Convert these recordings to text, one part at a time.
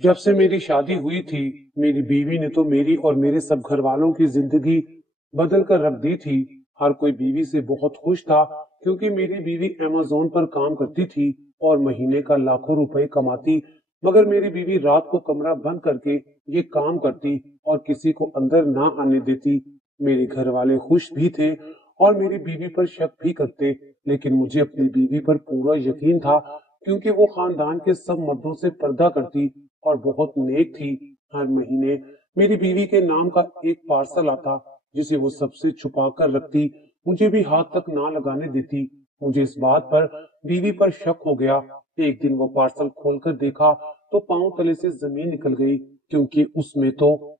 जब से मेरी शादी हुई थी, मेरी बीवी ने तो मेरी और मेरे सब घर वालों की जिंदगी बदल कर रख दी थी। हर कोई बीवी से बहुत खुश था क्योंकि मेरी बीवी अमेज़न पर काम करती थी और महीने का लाखों रुपए कमाती। मगर मेरी बीवी रात को कमरा बंद करके ये काम करती और किसी को अंदर ना आने देती। मेरे घर वाले खुश भी थे और मेरी बीवी पर शक भी करते, लेकिन मुझे अपनी बीवी पर पूरा यकीन था क्योंकि वो खानदान के सब मर्दों से पर्दा करती और बहुत नेक थी। हर महीने मेरी बीवी के नाम का एक पार्सल आता जिसे वो सबसे छुपा कर रखती, मुझे भी हाथ तक ना लगाने देती। मुझे इस बात पर बीवी पर शक हो गया। एक दिन वो पार्सल खोलकर देखा तो पांव तले से जमीन निकल गई, क्योंकि उसमें तो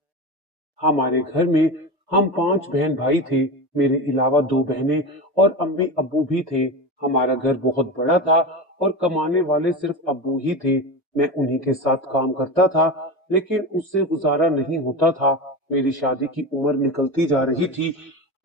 हमारे घर में हम 5 बहन भाई थे। मेरे अलावा 2 बहनें और अम्मी अब्बू भी थे। हमारा घर बहुत बड़ा था और कमाने वाले सिर्फ अब्बू ही थे। मैं उन्हीं के साथ काम करता था, लेकिन उससे गुजारा नहीं होता था। मेरी शादी की उम्र निकलती जा रही थी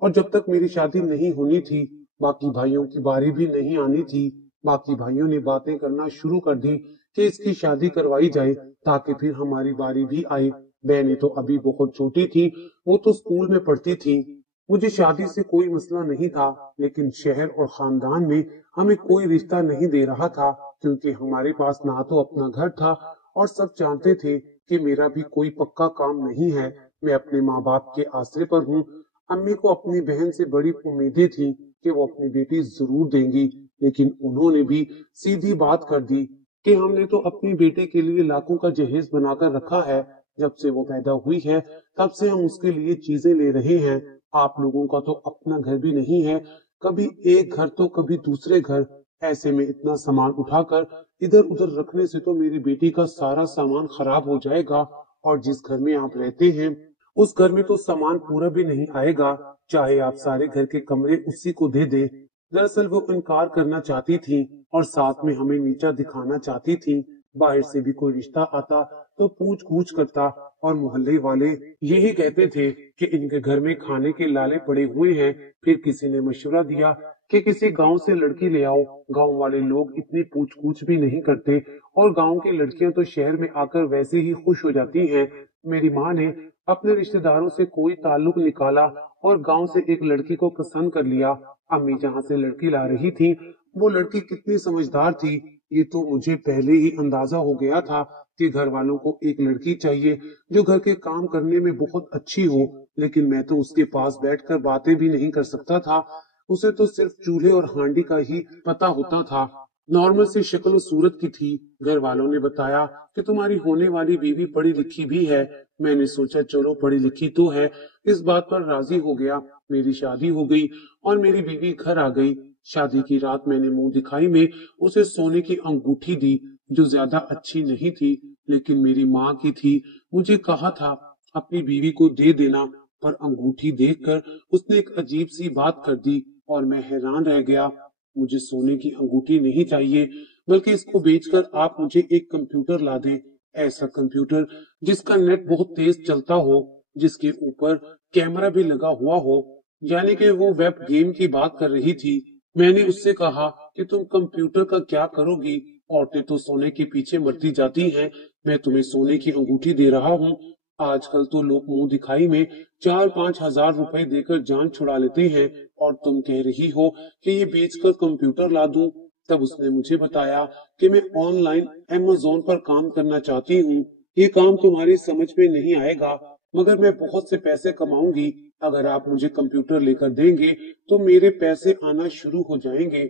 और जब तक मेरी शादी नहीं होनी थी, बाकी भाइयों की बारी भी नहीं आनी थी। बाकी भाइयों ने बातें करना शुरू कर दी कि इसकी शादी करवाई जाए ताकि फिर हमारी बारी भी आए। बहनें तो अभी बहुत छोटी थी, वो तो स्कूल में पढ़ती थी। मुझे शादी से कोई मसला नहीं था, लेकिन शहर और खानदान में हमें कोई रिश्ता नहीं दे रहा था, क्योंकि हमारे पास ना तो अपना घर था और सब जानते थे कि मेरा भी कोई पक्का काम नहीं है। मैं अपने माँ बाप के आसरे पर हूँ। अम्मी को अपनी बहन से बड़ी उम्मीदें थी कि वो अपनी बेटी जरूर देंगी, लेकिन उन्होंने भी सीधी बात कर दी कि हमने तो अपनी बेटे के लिए लाखों का जहेज बनाकर रखा है। जब से वो पैदा हुई है तब से हम उसके लिए चीजें ले रहे हैं। आप लोगों का तो अपना घर भी नहीं है, कभी एक घर तो कभी दूसरे घर। ऐसे में इतना सामान उठाकर इधर उधर रखने से तो मेरी बेटी का सारा सामान खराब हो जाएगा, और जिस घर में आप रहते हैं उस घर में तो सामान पूरा भी नहीं आएगा, चाहे आप सारे घर के कमरे उसी को दे दे। दरअसल वो इनकार करना चाहती थी और साथ में हमें नीचा दिखाना चाहती थी। बाहर से भी कोई रिश्ता आता तो पूछ पूछ करता और मोहल्ले वाले यही कहते थे कि इनके घर में खाने के लाले पड़े हुए हैं। फिर किसी ने मशवरा दिया कि किसी गांव से लड़की ले आओ। गांव वाले लोग इतनी पूछ पूछ भी नहीं करते और गांव की लड़कियां तो शहर में आकर वैसे ही खुश हो जाती हैं। मेरी माँ ने अपने रिश्तेदारों से कोई ताल्लुक निकाला और गांव से एक लड़की को पसंद कर लिया। अम्मी जहाँ से लड़की ला रही थी वो लड़की कितनी समझदार थी, ये तो मुझे पहले ही अंदाजा हो गया था कि घर वालों को एक लड़की चाहिए जो घर के काम करने में बहुत अच्छी हो। लेकिन मैं तो उसके पास बैठकर बातें भी नहीं कर सकता था। उसे तो सिर्फ चूल्हे और हांडी का ही पता होता था। नॉर्मल सी शक्ल सूरत की थी। घर वालों ने बताया कि तुम्हारी होने वाली बीवी पढ़ी लिखी भी है। मैंने सोचा चलो पढ़ी लिखी तो है, इस बात पर राजी हो गया। मेरी शादी हो गई और मेरी बीवी घर आ गई। शादी की रात मैंने मुंह दिखाई में उसे सोने की अंगूठी दी, जो ज्यादा अच्छी नहीं थी लेकिन मेरी माँ की थी। मुझे कहा था अपनी बीवी को दे देना, पर अंगूठी देखकर उसने एक अजीब सी बात कर दी और मैं हैरान रह गया। मुझे सोने की अंगूठी नहीं चाहिए, बल्कि इसको बेचकर आप मुझे एक कंप्यूटर ला दें। ऐसा कंप्यूटर जिसका नेट बहुत तेज चलता हो, जिसके ऊपर कैमरा भी लगा हुआ हो। यानी कि वो वेब गेम की बात कर रही थी। मैंने उससे कहा कि तुम कंप्यूटर का क्या करोगी, औरतें तो सोने के पीछे मरती जाती हैं। मैं तुम्हें सोने की अंगूठी दे रहा हूँ। आजकल तो लोग मुंह दिखाई में 4-5 हजार रुपए देकर जान छुड़ा लेते हैं, और तुम कह रही हो कि ये बेचकर कंप्यूटर ला दूं। तब उसने मुझे बताया कि मैं ऑनलाइन अमेज़न पर काम करना चाहती हूँ। ये काम तुम्हारी समझ में नहीं आएगा, मगर मैं बहुत से पैसे कमाऊंगी। अगर आप मुझे कंप्यूटर लेकर देंगे तो मेरे पैसे आना शुरू हो जाएंगे।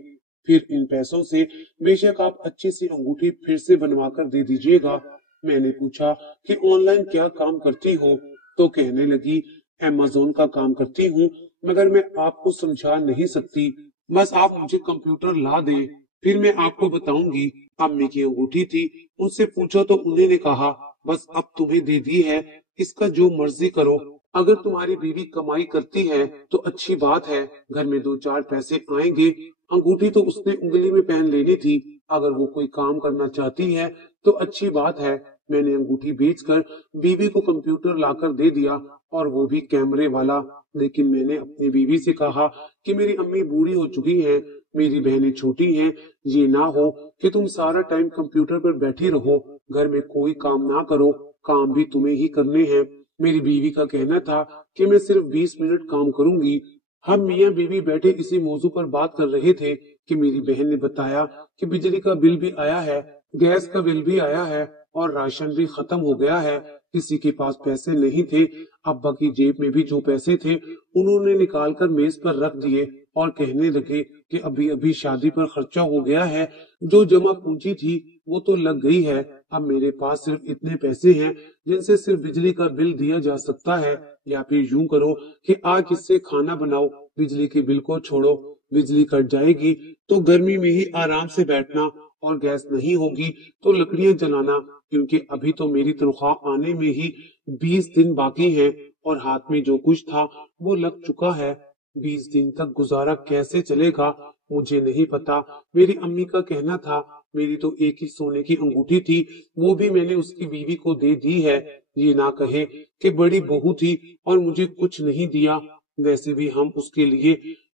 फिर इन पैसों से बेशक आप अच्छी सी अंगूठी फिर से बनवा कर दे दीजिएगा। मैंने पूछा कि ऑनलाइन क्या काम करती हो, तो कहने लगी अमेज़न का काम करती हूँ, मगर मैं आपको समझा नहीं सकती। बस आप मुझे कंप्यूटर ला दें, फिर मैं आपको बताऊंगी। अम्मी की अंगूठी थी, उनसे पूछा तो उन्होंने कहा बस अब तुम्हें दे दी है, इसका जो मर्जी करो। अगर तुम्हारी बीवी कमाई करती है तो अच्छी बात है, घर में 2-4 पैसे आएंगे। अंगूठी तो उसने उंगली में पहन लेनी थी। अगर वो कोई काम करना चाहती है तो अच्छी बात है। मैंने अंगूठी बेचकर बीवी को कंप्यूटर लाकर दे दिया, और वो भी कैमरे वाला। लेकिन मैंने अपनी बीवी से कहा कि मेरी अम्मी बूढ़ी हो चुकी हैं, मेरी बहनें छोटी हैं, ये ना हो कि तुम सारा टाइम कंप्यूटर पर बैठी रहो। घर में कोई काम ना करो, काम भी तुम्हें ही करने हैं। मेरी बीवी का कहना था कि मैं सिर्फ 20 मिनट काम करूंगी। हम मियाँ बीवी बैठे इसी मौजू पर बात कर रहे थे कि मेरी बहन ने बताया कि बिजली का बिल भी आया है, गैस का बिल भी आया है और राशन भी खत्म हो गया है। किसी के पास पैसे नहीं थे। अब्बा की जेब में भी जो पैसे थे उन्होंने निकाल कर मेज पर रख दिए और कहने लगे कि अभी अभी शादी पर खर्चा हो गया है, जो जमा पूंजी थी वो तो लग गई है। अब मेरे पास सिर्फ इतने पैसे हैं जिनसे सिर्फ बिजली का बिल दिया जा सकता है। या फिर यूं करो कि आज इससे खाना बनाओ, बिजली के बिल को छोड़ो। बिजली कट जाएगी तो गर्मी में ही आराम से बैठना और गैस नहीं होगी तो लकड़ियां जलाना, क्योंकि अभी तो मेरी तनख्वाह आने में ही 20 दिन बाकी हैं और हाथ में जो कुछ था वो लग चुका है। 20 दिन तक गुजारा कैसे चलेगा मुझे नहीं पता। मेरी अम्मी का कहना था मेरी तो एक ही सोने की अंगूठी थी, वो भी मैंने उसकी बीवी को दे दी है। ये ना कहे कि बड़ी बहू थी और मुझे कुछ नहीं दिया। वैसे भी हम उसके लिए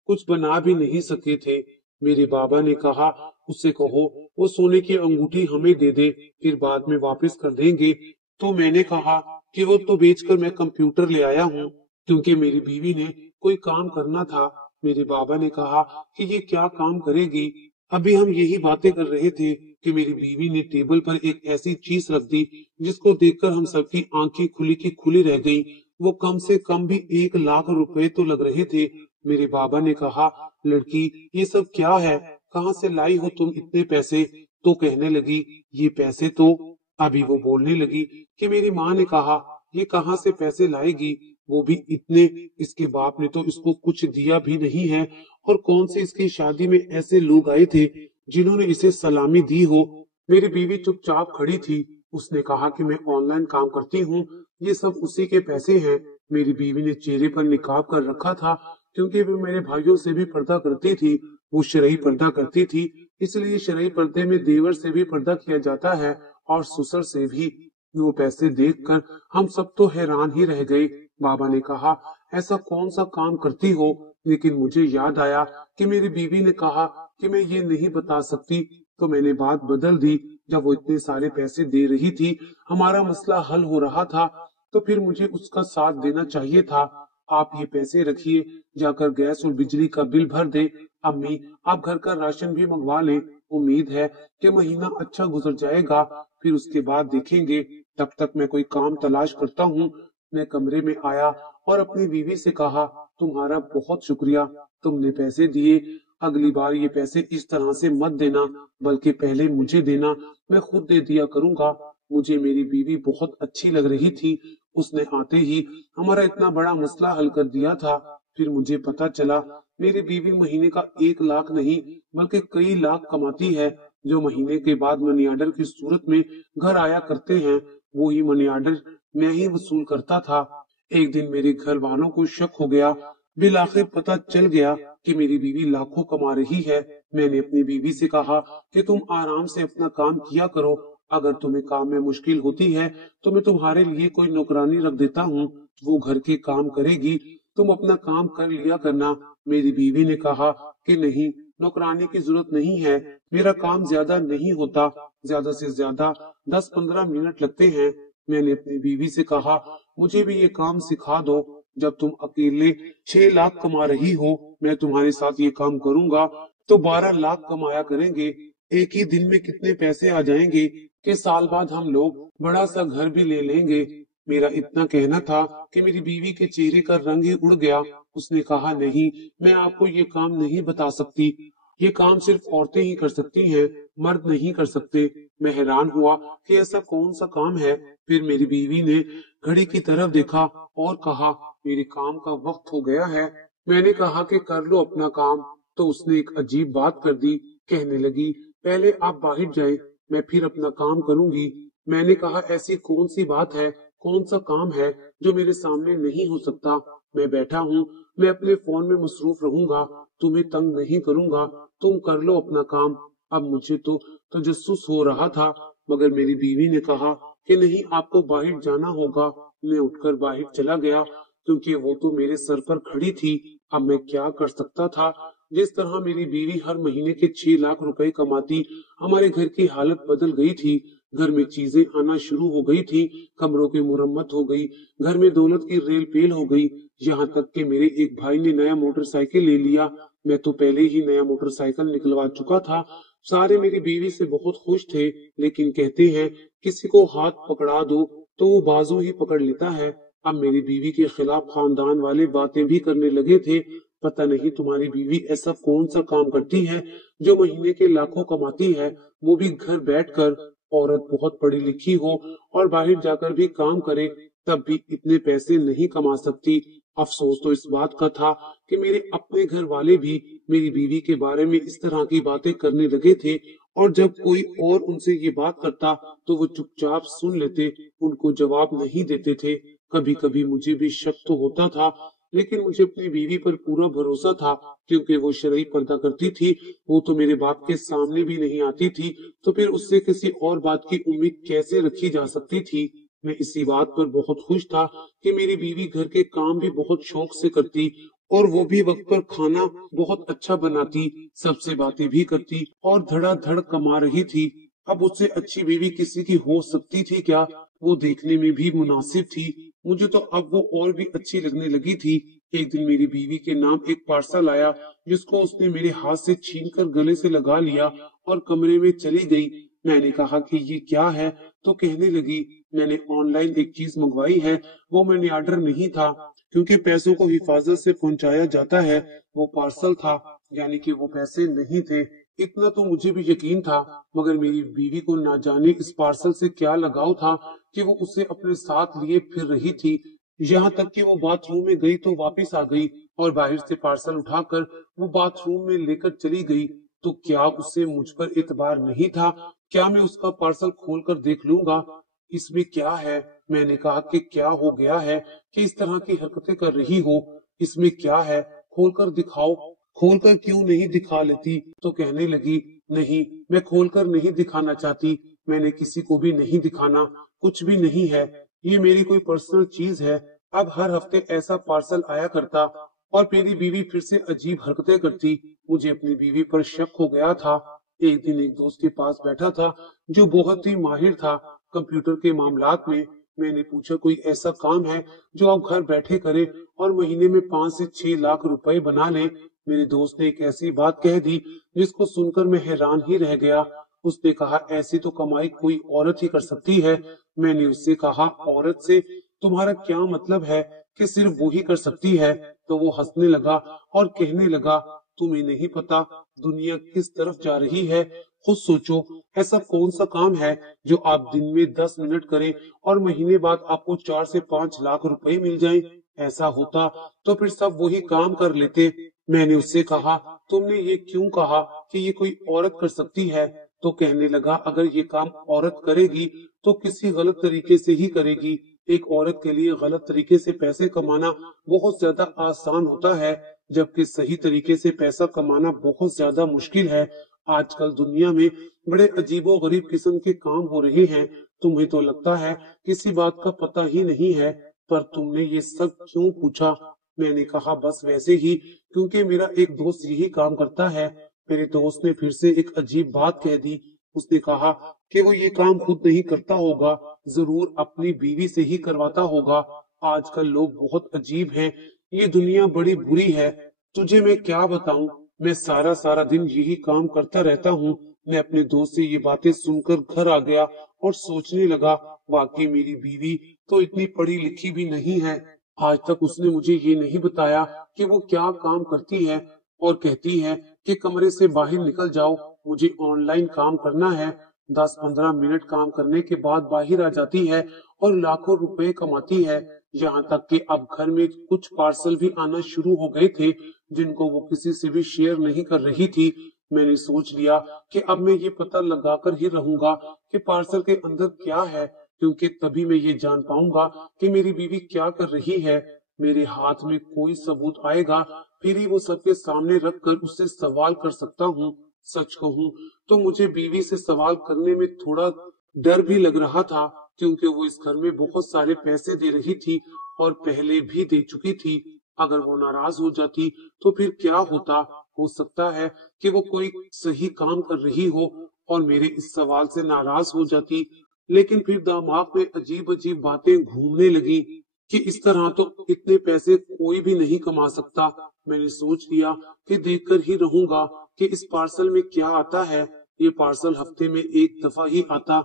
कुछ बना भी नहीं सके थे। मेरे बाबा ने कहा उससे कहो वो सोने की अंगूठी हमें दे दे, फिर बाद में वापस कर देंगे। तो मैंने कहा कि वो तो बेचकर मैं कंप्यूटर ले आया हूँ, क्योंकि मेरी बीवी ने कोई काम करना था। मेरे बाबा ने कहा कि ये क्या काम करेगी। अभी हम यही बातें कर रहे थे कि मेरी बीवी ने टेबल पर एक ऐसी चीज रख दी जिसको देखकर हम सबकी आंखें खुली की खुली रह गई। वो कम से कम भी 1 लाख रुपए तो लग रहे थे। मेरे बाबा ने कहा लड़की ये सब क्या है, कहाँ से लाई हो तुम इतने पैसे। तो कहने लगी ये पैसे तो। अभी वो बोलने लगी कि मेरी माँ ने कहा ये कहाँ से पैसे लाएगी, वो भी इतने। इसके बाप ने तो इसको कुछ दिया भी नहीं है। और कौन से इसकी शादी में ऐसे लोग आए थे जिन्होंने इसे सलामी दी हो। मेरी बीवी चुपचाप खड़ी थी। उसने कहा कि मैं ऑनलाइन काम करती हूँ, ये सब उसी के पैसे हैं। मेरी बीवी ने चेहरे पर निकाब कर रखा था, क्योंकि वो मेरे भाइयों से भी पर्दा करती थी। वो शरई पर्दा करती थी, इसलिए शरई पर्दे में देवर से भी पर्दा किया जाता है और ससुर से भी। वो पैसे देखकर हम सब तो हैरान ही रह गए। बाबा ने कहा ऐसा कौन सा काम करती हो, लेकिन मुझे याद आया कि मेरी बीवी ने कहा कि मैं ये नहीं बता सकती, तो मैंने बात बदल दी। जब वो इतने सारे पैसे दे रही थी, हमारा मसला हल हो रहा था, तो फिर मुझे उसका साथ देना चाहिए था। आप ये पैसे रखिए, जाकर गैस और बिजली का बिल भर दे। अम्मी आप घर का राशन भी मंगवा लें, उम्मीद है कि महीना अच्छा गुजर जाएगा, फिर उसके बाद देखेंगे। तब तक मैं कोई काम तलाश करता हूँ। मैं कमरे में आया और अपनी बीवी से कहा तुम्हारा बहुत शुक्रिया, तुमने पैसे दिए। अगली बार ये पैसे इस तरह से मत देना, बल्कि पहले मुझे देना, मैं खुद दे दिया करूंगा। मुझे मेरी बीवी बहुत अच्छी लग रही थी। उसने आते ही हमारा इतना बड़ा मसला हल कर दिया था। फिर मुझे पता चला मेरी बीवी महीने का 1 लाख नहीं बल्कि कई लाख कमाती है, जो महीने के बाद मनी ऑर्डर की सूरत में घर आया करते हैं। वो ही मनी ऑर्डर मैं ही वसूल करता था। एक दिन मेरे घर वालों को शक हो गया। बिल आखिर पता चल गया कि मेरी बीवी लाखों कमा रही है। मैंने अपनी बीवी से कहा कि तुम आराम से अपना काम किया करो, अगर तुम्हें काम में मुश्किल होती है तो मैं तुम्हारे लिए कोई नौकरानी रख देता हूँ, वो घर के काम करेगी, तुम अपना काम कर लिया करना। मेरी बीवी ने कहा कि नहीं, नौकरानी की जरूरत नहीं है, मेरा काम ज्यादा नहीं होता, ज्यादा से ज्यादा 10-15 मिनट लगते हैं। मैंने अपनी बीवी से कहा मुझे भी ये काम सिखा दो। जब तुम अकेले 6 लाख कमा रही हो, मैं तुम्हारे साथ ये काम करूंगा तो 12 लाख कमाया करेंगे। एक ही दिन में कितने पैसे आ जाएंगे कि साल बाद हम लोग बड़ा सा घर भी ले लेंगे। मेरा इतना कहना था कि मेरी बीवी के चेहरे का रंग ही उड़ गया। उसने कहा नहीं, मैं आपको ये काम नहीं बता सकती, ये काम सिर्फ औरतें ही कर सकती हैं, मर्द नहीं कर सकते। मैं हैरान हुआ कि ऐसा कौन सा काम है। फिर मेरी बीवी ने घड़ी की तरफ देखा और कहा मेरे काम का वक्त हो गया है। मैंने कहा कि कर लो अपना काम, तो उसने एक अजीब बात कर दी। कहने लगी पहले आप बाहर जाएं, मैं फिर अपना काम करूंगी। मैंने कहा ऐसी कौन सी बात है, कौन सा काम है जो मेरे सामने नहीं हो सकता। मैं बैठा हूँ, मैं अपने फोन में मसरूफ रहूंगा, तुम्हें तंग नहीं करूंगा, तुम कर लो अपना काम। अब मुझे तो तजस्सुस हो रहा था, मगर मेरी बीवी ने कहा कि नहीं, आपको बाहर जाना होगा। मैं उठकर बाहर चला गया, क्योंकि वो तो मेरे सर पर खड़ी थी। अब मैं क्या कर सकता था। जिस तरह मेरी बीवी हर महीने के 6 लाख रुपए कमाती, हमारे घर की हालत बदल गई थी। घर में चीजें आना शुरू हो गई थी, कमरों की मुरम्मत हो गई, घर में दौलत की रेल पेल हो गई। यहाँ तक कि मेरे एक भाई ने नया मोटरसाइकिल ले लिया। मैं तो पहले ही नया मोटरसाइकिल निकलवा चुका था। सारे मेरी बीवी से बहुत खुश थे, लेकिन कहते हैं किसी को हाथ पकड़ा दो तो वो बाजू ही पकड़ लेता है। अब मेरी बीवी के खिलाफ खानदान वाले बातें भी करने लगे थे। पता नहीं तुम्हारी बीवी ऐसा कौन सा काम करती है जो महीने के लाखों कमाती है, वो भी घर बैठकर। औरत बहुत पढ़ी लिखी हो और बाहर जाकर भी काम करे, तब भी इतने पैसे नहीं कमा सकती। अफसोस तो इस बात का था कि मेरे अपने घर वाले भी मेरी बीवी के बारे में इस तरह की बातें करने लगे थे, और जब कोई और उनसे ये बात करता तो वो चुपचाप सुन लेते, उनको जवाब नहीं देते थे। कभी कभी मुझे भी शक तो होता था, लेकिन मुझे अपनी बीवी पर पूरा भरोसा था, क्योंकि वो शरई पर्दा करती थी। वो तो मेरे बाप के सामने भी नहीं आती थी, तो फिर उससे किसी और बात की उम्मीद कैसे रखी जा सकती थी। मैं इसी बात पर बहुत खुश था कि मेरी बीवी घर के काम भी बहुत शौक से करती, और वो भी वक्त पर खाना बहुत अच्छा बनाती, सबसे बातें भी करती और धड़ाधड़ कमा रही थी। अब उससे अच्छी बीवी किसी की हो सकती थी क्या? वो देखने में भी मुनासिब थी। मुझे तो अब वो और भी अच्छी लगने लगी थी। एक दिन मेरी बीवी के नाम एक पार्सल आया, जिसको उसने मेरे हाथ से छीनकर गले से लगा लिया और कमरे में चली गई। मैंने कहा कि ये क्या है, तो कहने लगी मैंने ऑनलाइन एक चीज मंगवाई है, वो मैंने ऑर्डर नहीं था, क्योंकि पैसों को हिफाजत से पहुंचाया जाता है। वो पार्सल था, यानी कि वो पैसे नहीं थे। इतना तो मुझे भी यकीन था, मगर मेरी बीवी को ना जाने इस पार्सल से क्या लगाव था कि वो उसे अपने साथ लिए फिर रही थी। यहाँ तक कि वो बाथरूम में गई तो वापस आ गई, और बाहर से पार्सल उठाकर वो बाथरूम में लेकर चली गई। तो क्या उसे मुझ पर एतबार नहीं था? क्या मैं उसका पार्सल खोलकर देख लूंगा? इसमें क्या है? मैंने कहा कि क्या हो गया है कि इस तरह की हरकतें कर रही हो? इसमें क्या है? खोलकर दिखाओ। खोलकर क्यों नहीं दिखा लेती? तो कहने लगी नहीं, मैं खोलकर नहीं दिखाना चाहती, मैंने किसी को भी नहीं दिखाना, कुछ भी नहीं है, ये मेरी कोई पर्सनल चीज है। अब हर हफ्ते ऐसा पार्सल आया करता और मेरी बीवी फिर से अजीब हरकतें करती। मुझे अपनी बीवी पर शक हो गया था। एक दिन एक दोस्त के पास बैठा था जो बहुत ही माहिर था कंप्यूटर के मामलात में। मैंने पूछा कोई ऐसा काम है जो आप घर बैठे करें और महीने में 5 से 6 लाख रुपए बना लें? मेरे दोस्त ने एक ऐसी बात कह दी जिसको सुनकर मैं हैरान ही रह गया। उसने कहा ऐसी तो कमाई कोई औरत ही कर सकती है। मैंने उससे कहा औरत से तुम्हारा क्या मतलब है कि सिर्फ वो ही कर सकती है? तो वो हंसने लगा और कहने लगा तुम्हें नहीं पता दुनिया किस तरफ जा रही है। खुद सोचो, ऐसा कौन सा काम है जो आप दिन में 10 मिनट करें और महीने बाद आपको 4 से 5 लाख रुपए मिल जाएं? ऐसा होता तो फिर सब वही काम कर लेते। मैंने उससे कहा तुमने ये क्यों कहा कि ये कोई औरत कर सकती है? तो कहने लगा अगर ये काम औरत करेगी तो किसी गलत तरीके से ही करेगी। एक औरत के लिए गलत तरीके से पैसे कमाना बहुत ज्यादा आसान होता है, जबकि सही तरीके से पैसा कमाना बहुत ज्यादा मुश्किल है। आजकल दुनिया में बड़े अजीबो गरीब किस्म के काम हो रहे हैं। तुम्हें तो लगता है किसी बात का पता ही नहीं है, पर तुमने ये सब क्यों पूछा? मैंने कहा बस वैसे ही, क्योंकि मेरा एक दोस्त यही काम करता है। मेरे दोस्त ने फिर से एक अजीब बात कह दी। उसने कहा कि वो ये काम खुद नहीं करता होगा, जरूर अपनी बीवी से ही करवाता होगा। आजकल लोग बहुत अजीब हैं, ये दुनिया बड़ी बुरी है। तुझे मैं क्या बताऊं, मैं सारा सारा दिन यही काम करता रहता हूँ। मैं अपने दोस्त से ये बातें सुनकर घर आ गया और सोचने लगा वाकई मेरी बीवी तो इतनी पढ़ी लिखी भी नहीं है। आज तक उसने मुझे ये नहीं बताया कि वो क्या काम करती है, और कहती है कि कमरे से बाहर निकल जाओ, मुझे ऑनलाइन काम करना है। 10-15 मिनट काम करने के बाद बाहर आ जाती है और लाखों रुपए कमाती है। यहाँ तक कि अब घर में कुछ पार्सल भी आना शुरू हो गए थे, जिनको वो किसी से भी शेयर नहीं कर रही थी। मैंने सोच लिया कि अब मैं ये पता लगाकर ही रहूंगा कि पार्सल के अंदर क्या है, क्योंकि तभी मैं ये जान पाऊंगा कि मेरी बीवी क्या कर रही है। मेरे हाथ में कोई सबूत आएगा, फिर ही वो सबके सामने रखकर उससे सवाल कर सकता हूँ। सच कहूँ तो मुझे बीवी से सवाल करने में थोड़ा डर भी लग रहा था, क्योंकि वो इस घर में बहुत सारे पैसे दे रही थी और पहले भी दे चुकी थी। अगर वो नाराज हो जाती तो फिर क्या होता? हो सकता है कि वो कोई सही काम कर रही हो और मेरे इस सवाल से नाराज हो जाती, लेकिन फिर दिमाग में अजीब अजीब बातें घूमने लगी कि इस तरह तो इतने पैसे कोई भी नहीं कमा सकता। मैंने सोच लिया कि देखकर ही रहूंगा कि इस पार्सल में क्या आता है। ये पार्सल हफ्ते में एक दफा ही आता।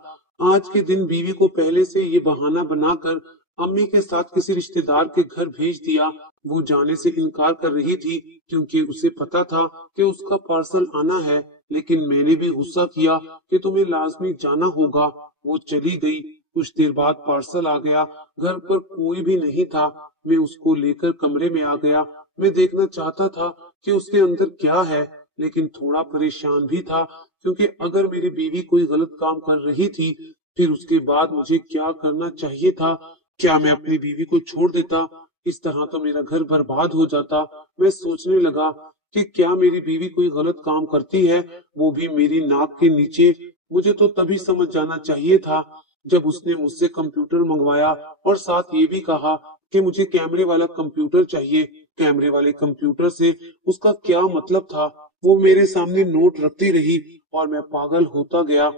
आज के दिन बीवी को पहले से ये बहाना बनाकर अम्मी के साथ किसी रिश्तेदार के घर भेज दिया। वो जाने से इनकार कर रही थी क्योंकि उसे पता था कि उसका पार्सल आना है, लेकिन मैंने भी गुस्सा किया कि तुम्हें लाजमी जाना होगा। वो चली गई। कुछ देर बाद पार्सल आ गया। घर पर कोई भी नहीं था। मैं उसको लेकर कमरे में आ गया। मैं देखना चाहता था कि उसके अंदर क्या है, लेकिन थोड़ा परेशान भी था क्योंकि अगर मेरी बीवी कोई गलत काम कर रही थी, फिर उसके बाद मुझे क्या करना चाहिए था। क्या मैं अपनी बीवी को छोड़ देता? इस तरह तो मेरा घर बर्बाद हो जाता। मैं सोचने लगा कि क्या मेरी बीवी कोई गलत काम करती है, वो भी मेरी नाक के नीचे। मुझे तो तभी समझ जाना चाहिए था जब उसने मुझसे कंप्यूटर मंगवाया और साथ ये भी कहा कि मुझे कैमरे वाला कंप्यूटर चाहिए। कैमरे वाले कंप्यूटर से उसका क्या मतलब था? वो मेरे सामने नोट रखती रही और मैं पागल होता गया।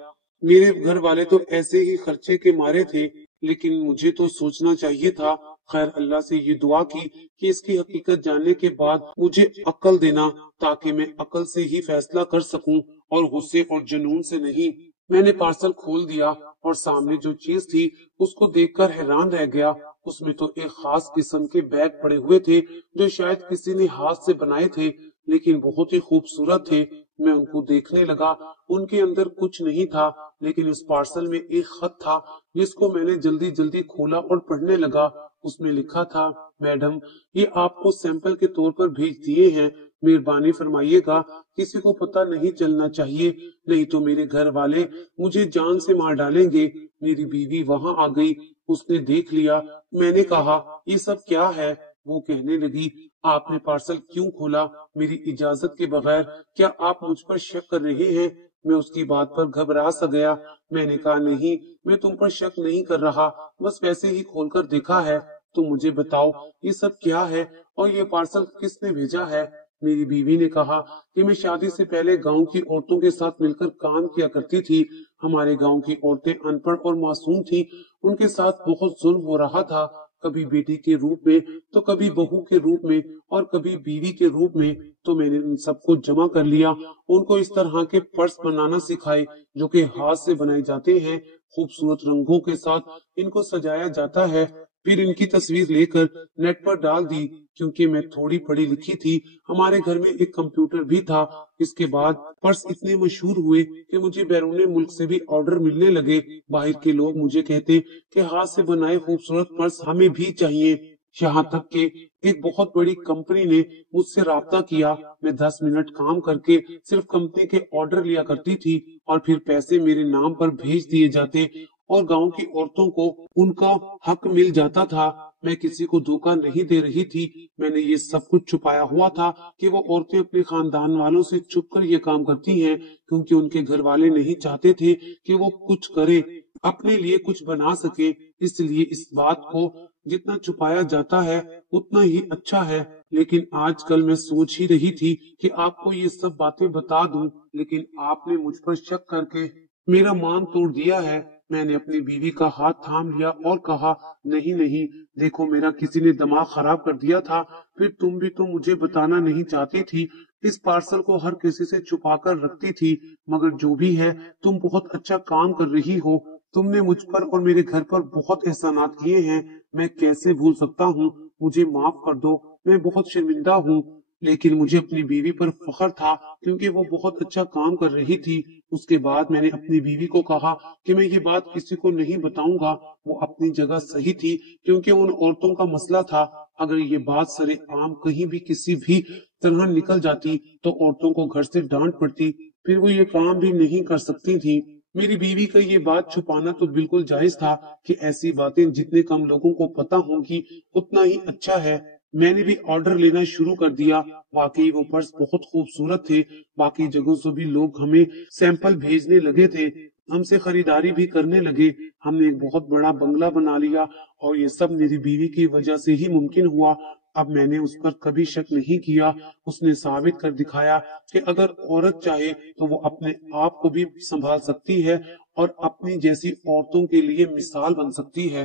मेरे घर वाले तो ऐसे ही खर्चे के मारे थे, लेकिन मुझे तो सोचना चाहिए था। खैर, अल्लाह से ये दुआ की कि इसकी हकीकत जानने के बाद मुझे अक्ल देना, ताकि मैं अक्ल से ही फैसला कर सकूं और गुस्से और जुनून से नहीं। मैंने पार्सल खोल दिया और सामने जो चीज थी उसको देखकर हैरान रह गया। उसमें तो एक खास किस्म के बैग पड़े हुए थे जो शायद किसी ने हाथ से बनाए थे, लेकिन बहुत ही खूबसूरत थे। मैं उनको देखने लगा। उनके अंदर कुछ नहीं था, लेकिन उस पार्सल में एक खत था जिसको मैंने जल्दी जल्दी खोला और पढ़ने लगा। उसमें लिखा था, मैडम, ये आपको सैंपल के तौर पर भेज दिए हैं। मेहरबानी फरमाइएगा, किसी को पता नहीं चलना चाहिए, नहीं तो मेरे घर वाले मुझे जान से मार डालेंगे। मेरी बीवी वहां आ गई। उसने देख लिया। मैंने कहा, ये सब क्या है? वो कहने लगी, आपने पार्सल क्यों खोला मेरी इजाजत के बगैर? क्या आप मुझ पर शक कर रहे हैं? मैं उसकी बात पर घबरा सा गया। मैंने कहा, नहीं, मैं तुम पर शक नहीं कर रहा, बस वैसे ही खोलकर देखा है। तो मुझे बताओ, ये सब क्या है और ये पार्सल किसने भेजा है? मेरी बीवी ने कहा कि मैं शादी से पहले गांव की औरतों के साथ मिलकर काम किया करती थी। हमारे गांव की औरतें अनपढ़ और मासूम थी। उनके साथ बहुत जुल्म हो रहा था, कभी बेटी के रूप में, तो कभी बहू के रूप में, और कभी बीवी के रूप में। तो मैंने उन सबको जमा कर लिया। उनको इस तरह के पर्स बनाना सिखाए जो कि हाथ से बनाए जाते हैं। खूबसूरत रंगों के साथ इनको सजाया जाता है। फिर इनकी तस्वीर लेकर नेट पर डाल दी। क्योंकि मैं थोड़ी पढ़ी लिखी थी, हमारे घर में एक कंप्यूटर भी था। इसके बाद पर्स इतने मशहूर हुए कि मुझे बैरूनी मुल्क से भी ऑर्डर मिलने लगे। बाहर के लोग मुझे कहते कि हाथ से बनाए खूबसूरत पर्स हमें भी चाहिए। यहाँ तक कि एक बहुत बड़ी कंपनी ने मुझसे राब्ता किया। मैं 10 मिनट काम करके सिर्फ कंपनी के ऑर्डर लिया करती थी और फिर पैसे मेरे नाम पर भेज दिए जाते और गांव की औरतों को उनका हक मिल जाता था। मैं किसी को धोखा नहीं दे रही थी। मैंने ये सब कुछ छुपाया हुआ था कि वो औरतें अपने खानदान वालों से छुप कर ये काम करती हैं, क्योंकि उनके घर वाले नहीं चाहते थे कि वो कुछ करे, अपने लिए कुछ बना सके। इसलिए इस बात को जितना छुपाया जाता है उतना ही अच्छा है। लेकिन आजकल मैं सोच ही रही थी कि आपको ये सब बातें बता दूं, लेकिन आपने मुझ पर शक करके मेरा मान तोड़ दिया है। मैंने अपनी बीवी का हाथ थाम लिया और कहा, नहीं नहीं, देखो, मेरा किसी ने दिमाग खराब कर दिया था। फिर तुम भी तो मुझे बताना नहीं चाहती थी। इस पार्सल को हर किसी से छुपा कर रखती थी। मगर जो भी है, तुम बहुत अच्छा काम कर रही हो। तुमने मुझ पर और मेरे घर पर बहुत एहसानात किए हैं। मैं कैसे भूल सकता हूँ? मुझे माफ कर दो, मैं बहुत शर्मिंदा हूँ। लेकिन मुझे अपनी बीवी पर फख्र था क्योंकि वो बहुत अच्छा काम कर रही थी। उसके बाद मैंने अपनी बीवी को कहा कि मैं ये बात किसी को नहीं बताऊंगा। वो अपनी जगह सही थी क्योंकि उन औरतों का मसला था। अगर ये बात सरेआम कहीं भी किसी भी तरह निकल जाती तो औरतों को घर से डांट पड़ती, फिर वो ये काम भी नहीं कर सकती थी। मेरी बीवी का ये बात छुपाना तो बिल्कुल जायज था कि ऐसी बातें जितने कम लोगों को पता होगी उतना ही अच्छा है। मैंने भी ऑर्डर लेना शुरू कर दिया। वाकई वो पर्स बहुत खूबसूरत थे। बाकी जगहों से भी लोग हमें सैंपल भेजने लगे थे, हमसे खरीदारी भी करने लगे। हमने एक बहुत बड़ा बंगला बना लिया और ये सब मेरी बीवी की वजह से ही मुमकिन हुआ। अब मैंने उस पर कभी शक नहीं किया। उसने साबित कर दिखाया कि अगर औरत चाहे तो वो अपने आप को भी संभाल सकती है और अपनी जैसी औरतों के लिए मिसाल बन सकती है।